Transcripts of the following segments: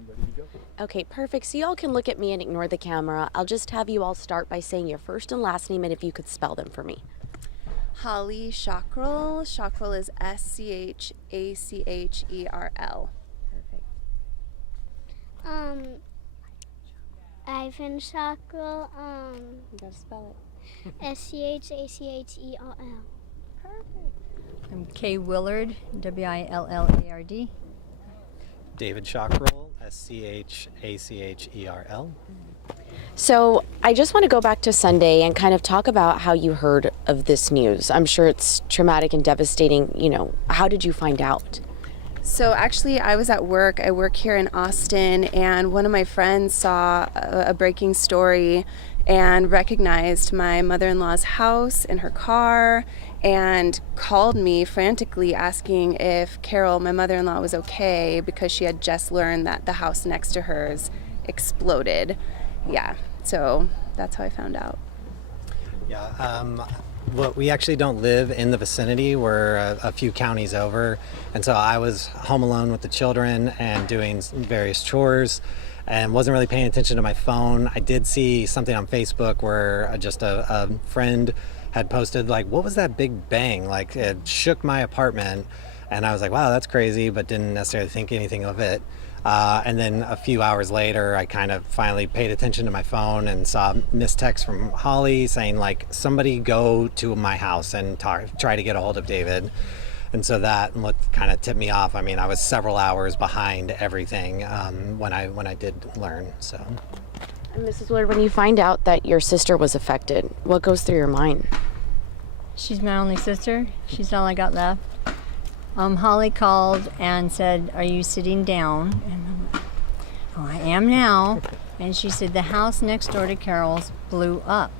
I'm ready to go. Okay, perfect. So y'all can look at me and ignore the camera. I'll just have you all start by saying your first and last name and if you could spell them for me. Holly Schacherl. Schacherl is Schacherel. Perfect. Ivan Schacherl. You gotta spell it. Schaccherl. Perfect. I'm Kay Willard, Willard. David Schacherl, Schacherl. So I just want to go back to Sunday and kind of talk about how you heard of this news. I'm sure it's traumatic and devastating. How did you find out? So actually, I was at work. I work here in Austin, and one of my friends saw a breaking story and recognized my mother-in-law's house and her car and called me frantically asking if Carol, my mother-in-law, was okay because she had just learned that the house next to hers exploded. Yeah, so that's how I found out. Yeah, well, we actually don't live in the vicinity. We're a few counties over, and so I was home alone with the children and doing various chores and wasn't really paying attention to my phone. I did see something on Facebook where just a friend had posted, like, what was that big bang? Like, it shook my apartment, and I was like, wow, that's crazy, but didn't necessarily think anything of it. And then a few hours later, I kind of finally paid attention to my phone and saw a missed text from Holly saying, like, somebody go to my house and try to get a hold of David. And so that kind of tipped me off. I mean, I was several hours behind everything when I did learn. So, And Mrs. Willard, when you find out that your sister was affected, what goes through your mind? She's my only sister. She's all I got left. Holly called and said, "Are you sitting down?" And I'm like, "Oh, I am now." And she said, "The house next door to Carol's blew up."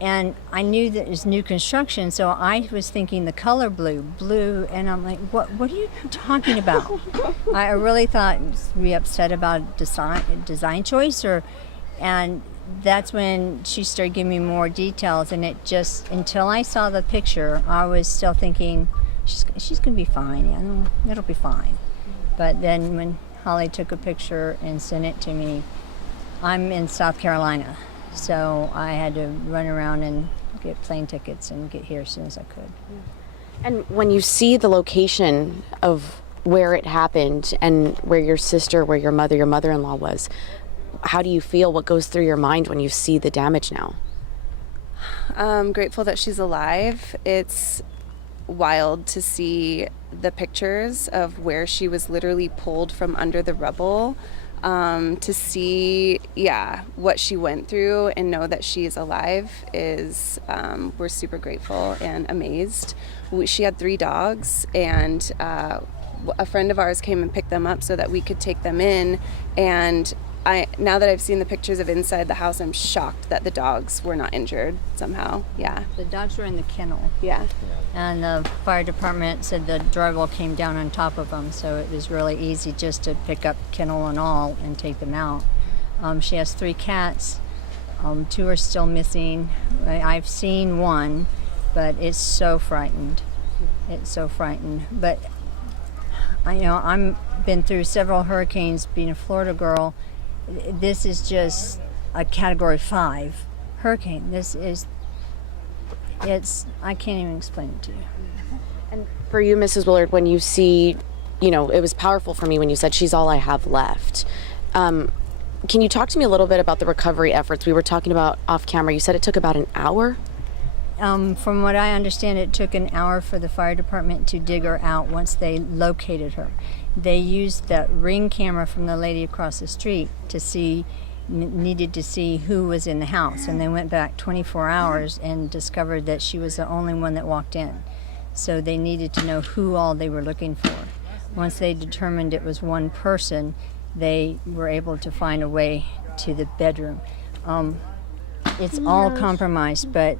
And I knew that it was new construction, so I was thinking the color blue, and I'm like, what are you talking about? I really thought, were you upset about design choice? And that's when she started giving me more details, and it just, until I saw the picture, I was still thinking, she's going to be fine, it'll be fine. But then when Holly took a picture and sent it to me, I'm in South Carolina. So I had to run around and get plane tickets and get here as soon as I could. And when you see the location of where it happened and where your sister, where your mother-in-law was, how do you feel? What goes through your mind when you see the damage now? I'm grateful that she's alive. It's wild to see the pictures of where she was literally pulled from under the rubble. To see, what she went through and know that she is alive is, we're super grateful and amazed. She had 3 dogs, and a friend of ours came and picked them up so that we could take them in, and now that I've seen the pictures of inside the house, I'm shocked that the dogs were not injured somehow. Yeah. The dogs were in the kennel. Yeah. And the fire department said the drywall came down on top of them, so it was really easy just to pick up kennel and all and take them out. She has 3 cats. 2 are still missing. I've seen one, but it's so frightened. It's so frightened. But I'm been through several hurricanes being a Florida girl. This is just a Category 5 hurricane. I can't even explain it to you. And for you, Mrs. Willard, when you see, it was powerful for me when you said she's all I have left. Can you talk to me a little bit about the recovery efforts? We were talking about off camera. You said it took about an hour? From what I understand, it took an hour for the fire department to dig her out once they located her. They used the Ring camera from the lady across the street needed to see who was in the house, and they went back 24 hours and discovered that she was the only one that walked in. So they needed to know who all they were looking for. Once they determined it was one person, they were able to find a way to the bedroom. It's all compromised, but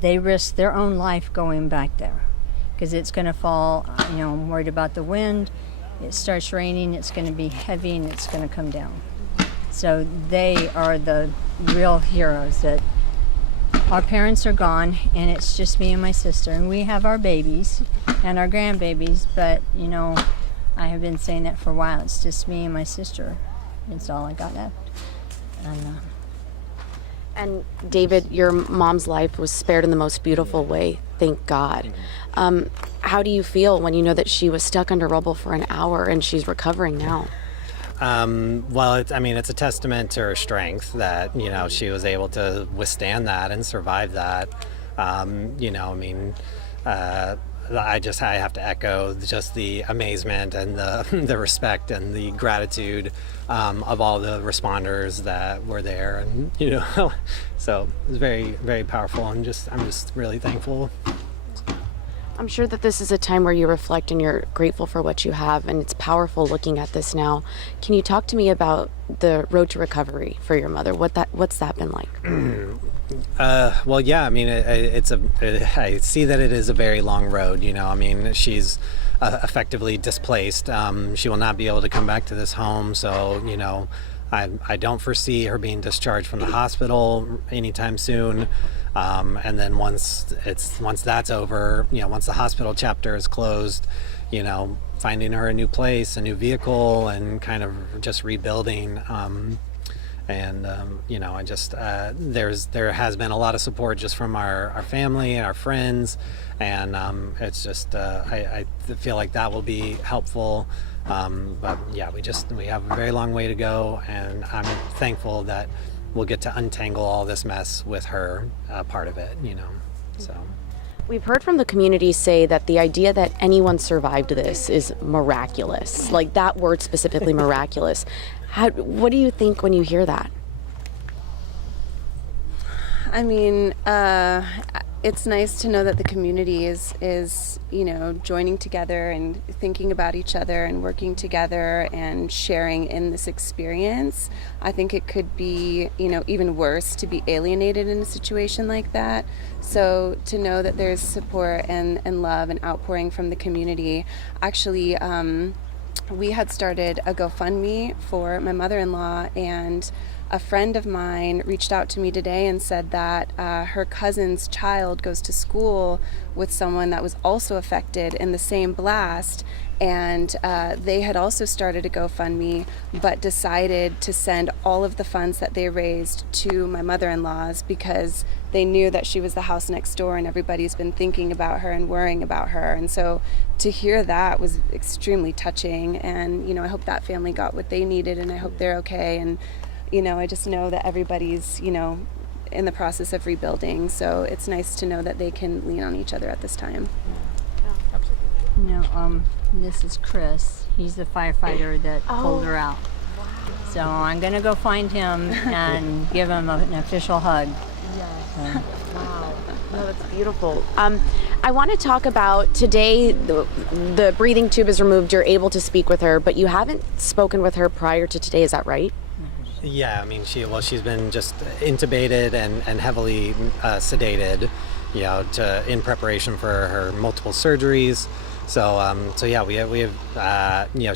they risked their own life going back there because it's going to fall. I'm worried about the wind. It starts raining, it's going to be heavy, and it's going to come down. So they are the real heroes. That our parents are gone, and it's just me and my sister, and we have our babies and our grandbabies, but I have been saying that for a while. It's just me and my sister. It's all I got left. And And David, your mom's life was spared in the most beautiful way, thank God. How do you feel when you know that she was stuck under rubble for an hour and she's recovering now? Well, it's a testament to her strength that, she was able to withstand that and survive that. I have to echo just the amazement and the respect and the gratitude of all the responders that were there, and so it was very, very powerful, and I'm just really thankful. I'm sure that this is a time where you reflect and you're grateful for what you have, and it's powerful looking at this now. Can you talk to me about the road to recovery for your mother? What's that been like? Well, yeah, I see that it is a very long road, she's effectively displaced. She will not be able to come back to this home, so, I don't foresee her being discharged from the hospital anytime soon. And then once that's over, once the hospital chapter is closed, finding her a new place, a new vehicle, and kind of just rebuilding. There has been a lot of support just from our family and our friends, and it's just I feel like that will be helpful. But yeah, we have a very long way to go, and I'm thankful that we'll get to untangle all this mess with her part of it, so. We've heard from the community say that the idea that anyone survived this is miraculous, like that word specifically, miraculous. What do you think when you hear that? It's nice to know that the community is joining together and thinking about each other and working together and sharing in this experience. I think it could be, even worse to be alienated in a situation like that. So to know that there's support and love and outpouring from the community. Actually, we had started a GoFundMe for my mother-in-law, and a friend of mine reached out to me today and said that her cousin's child goes to school with someone that was also affected in the same blast, and they had also started a GoFundMe but decided to send all of the funds that they raised to my mother-in-law's because they knew that she was the house next door and everybody's been thinking about her and worrying about her. And so to hear that was extremely touching, and I hope that family got what they needed, and I hope they're okay. And I just know that everybody's, in the process of rebuilding. So it's nice to know that they can lean on each other at this time. This is Chris. He's the firefighter that pulled her out. Wow. So I'm going to go find him and give him an official hug. Yes. Wow. No, that's beautiful. I want to talk about today, the breathing tube is removed. You're able to speak with her, but you haven't spoken with her prior to today. Is that right? Yeah, she's been just intubated and heavily sedated, in preparation for her multiple surgeries. So yeah, we have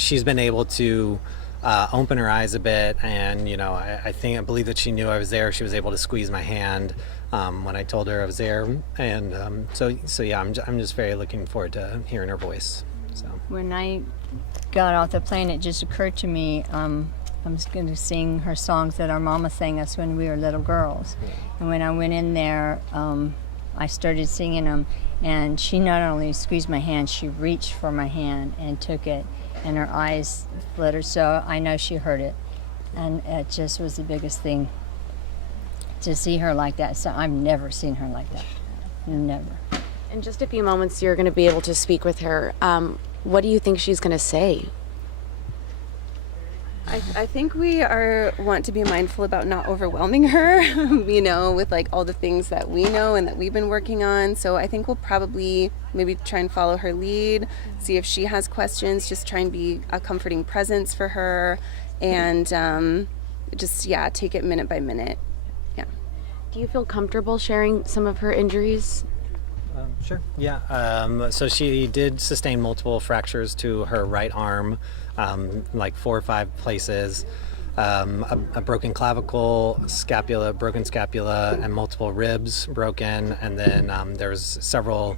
she's been able to open her eyes a bit, and I believe that she knew I was there. She was able to squeeze my hand when I told her I was there, and so yeah, I'm just very looking forward to hearing her voice. So when I got off the plane, it just occurred to me. I was going to sing her songs that our mama sang us when we were little girls. And when I went in there, I started singing them, and she not only squeezed my hand, she reached for my hand and took it, and her eyes fluttered, so I know she heard it. And it just was the biggest thing to see her like that. So I've never seen her like that. Never. In just a few moments, you're going to be able to speak with her. What do you think she's going to say? I think we want to be mindful about not overwhelming her, with like all the things that we know and that we've been working on. So I think we'll probably maybe try and follow her lead, see if she has questions, just try and be a comforting presence for her, and take it minute by minute. Yeah. Do you feel comfortable sharing some of her injuries? Sure. Yeah. So she did sustain multiple fractures to her right arm, like 4 or 5 places, a broken clavicle, broken scapula, and multiple ribs broken. And then there's several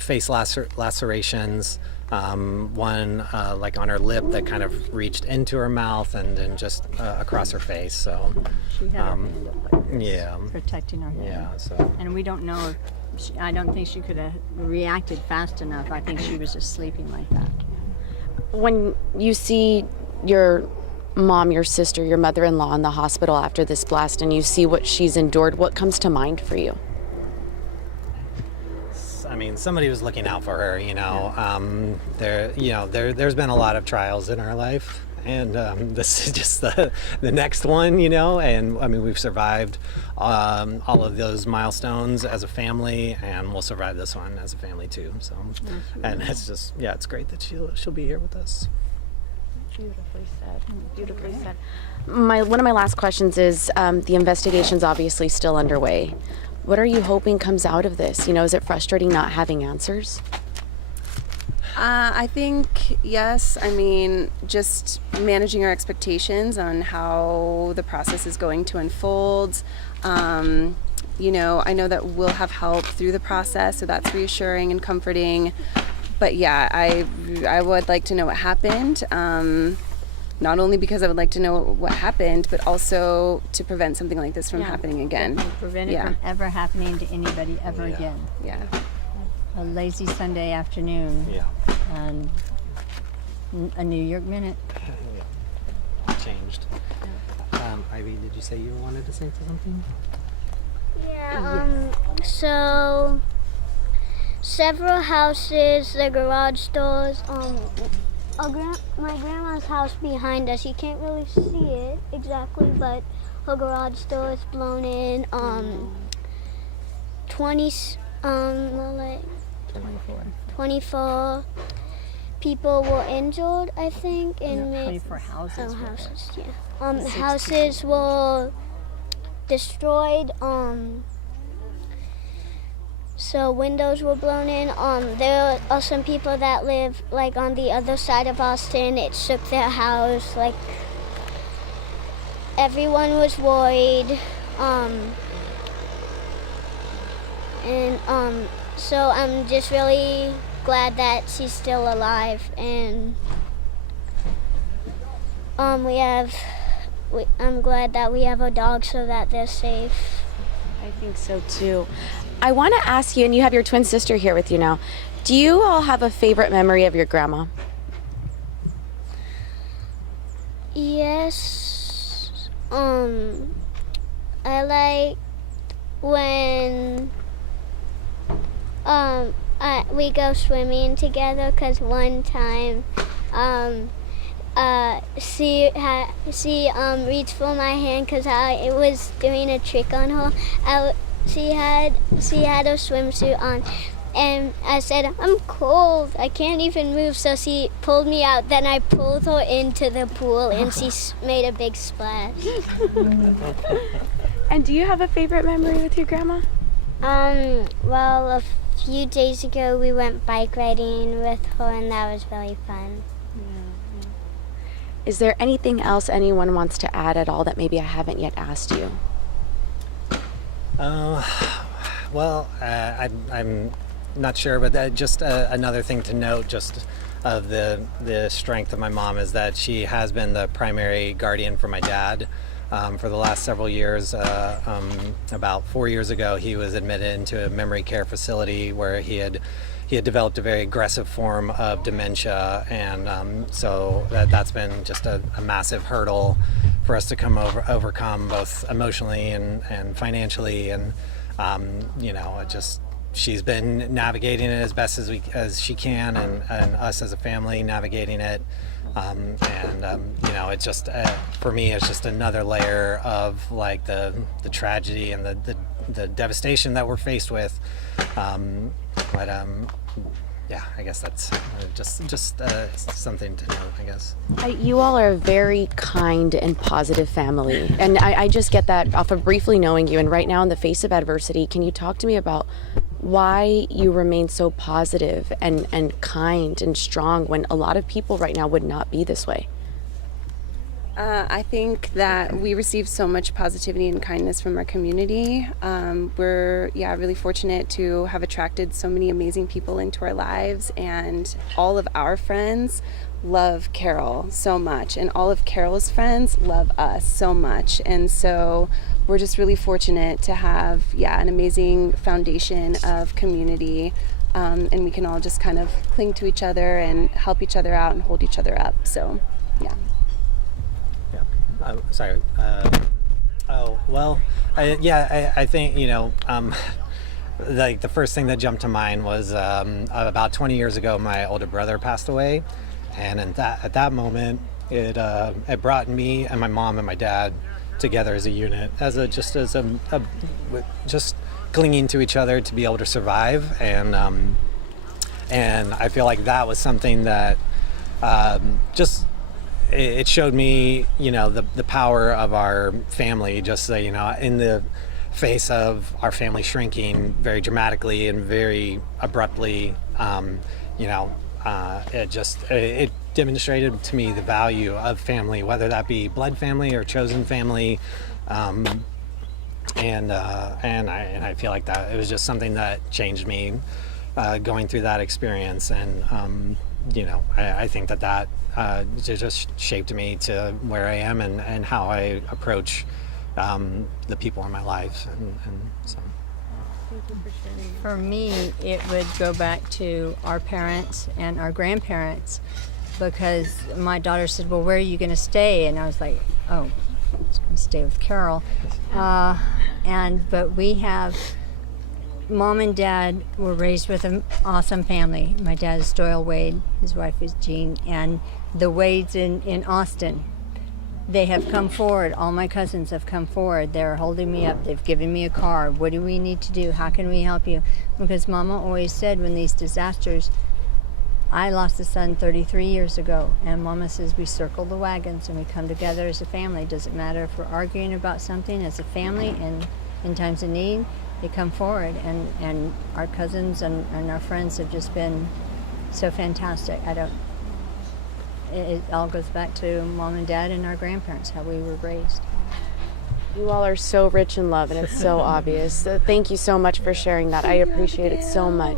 face lacerations, one like on her lip that kind of reached into her mouth, and then just across her face. So She had her hand up like this, yeah, protecting her head. yeah. So And we don't know if I don't think she could have reacted fast enough. I think she was just sleeping like that. When you see your mom, your sister, your mother-in-law in the hospital after this blast, and you see what she's endured, what comes to mind for you? I mean, somebody was looking out for her. There's been a lot of trials in our life, and this is just the next one. And I mean, we've survived all of those milestones as a family, and we'll survive this one as a family too. So, and it's just, it's great that she'll be here with us. Beautifully said. Beautifully said. One of my last questions is, the investigation's obviously still underway. What are you hoping comes out of this? Is it frustrating not having answers? I think yes. I mean, just managing our expectations on how the process is going to unfold. I know that we'll have help through the process, so that's reassuring and comforting. But yeah, I would like to know what happened. Not only because I would like to know what happened, but also to prevent something like this from happening again. Prevent it from ever happening to anybody ever again. Yeah. A lazy Sunday afternoon. Yeah. And a New York minute. Changed. Ivy, did you say you wanted to say something? Yeah, so several houses, the garage doors, my grandma's house behind us, you can't really see it exactly, but her garage door is blown in. 24 people were injured, I think, and 24 houses. houses, yeah. Houses were destroyed. So windows were blown in. There are some people that live like on the other side of Austin. It shook their house. Like everyone was worried. So I'm just really glad that she's still alive, and I'm glad that we have a dog so that they're safe. I think so too. I want to ask you, and you have your twin sister here with you now, do you all have a favorite memory of your grandma? Yes. I like when we go swimming together, because one time she reached for my hand because I was doing a trick on her. She had a swimsuit on, and I said, I'm cold, I can't even move, so she pulled me out. Then I pulled her into the pool, and she made a big splash. And do you have a favorite memory with your grandma? Well, a few days ago we went bike riding with her, and that was really fun. Is there anything else anyone wants to add at all that maybe I haven't yet asked you? I'm not sure, but just another thing to note, just of the strength of my mom, is that she has been the primary guardian for my dad for the last several years. About 4 years ago, he was admitted into a memory care facility where he had developed a very aggressive form of dementia, and so that's been just a massive hurdle for us to overcome, both emotionally and financially, and she's been navigating it as best as she can, and us as a family navigating it, it's just for me, it's just another layer of like the tragedy and the devastation that we're faced with. I guess that's just something to note, I guess. You all are a very kind and positive family, and I just get that off of briefly knowing you. And right now, in the face of adversity, can you talk to me about why you remain so positive and kind and strong when a lot of people right now would not be this way? I think that we receive so much positivity and kindness from our community. We're really fortunate to have attracted so many amazing people into our lives, and all of our friends love Carol so much, and all of Carol's friends love us so much. And so we're just really fortunate to have an amazing foundation of community, and we can all just kind of cling to each other and help each other out and hold each other up. So yeah. Sorry. I think, like the first thing that jumped to mind was about 20 years ago, my older brother passed away. And at that moment, it brought me and my mom and my dad together as a unit, just clinging to each other to be able to survive. And I feel like that was something that it showed me, the power of our family, just in the face of our family shrinking very dramatically and very abruptly. It demonstrated to me the value of family, whether that be blood family or chosen family. And I feel like that it was just something that changed me going through that experience. And I think that just shaped me to where I am and how I approach the people in my life. And so. For me, it would go back to our parents and our grandparents, because my daughter said, well, where are you going to stay? And I was like, oh, I'm just going to stay with Carol. But we have, Mom and Dad were raised with an awesome family. My dad is Doyle Wade, his wife is Jean, and the Wades in Austin. They have come forward. All my cousins have come forward. They're holding me up. They've given me a car. What do we need to do? How can we help you? Because Mama always said, when these disasters, I lost a son 33 years ago, and Mama says we circle the wagons and we come together as a family. Doesn't matter if we're arguing about something, as a family, and in times of need, they come forward. And our cousins and our friends have just been so fantastic. It all goes back to Mom and Dad and our grandparents, how we were raised. You all are so rich in love, and it's so obvious. So thank you so much for sharing that. I appreciate it so much.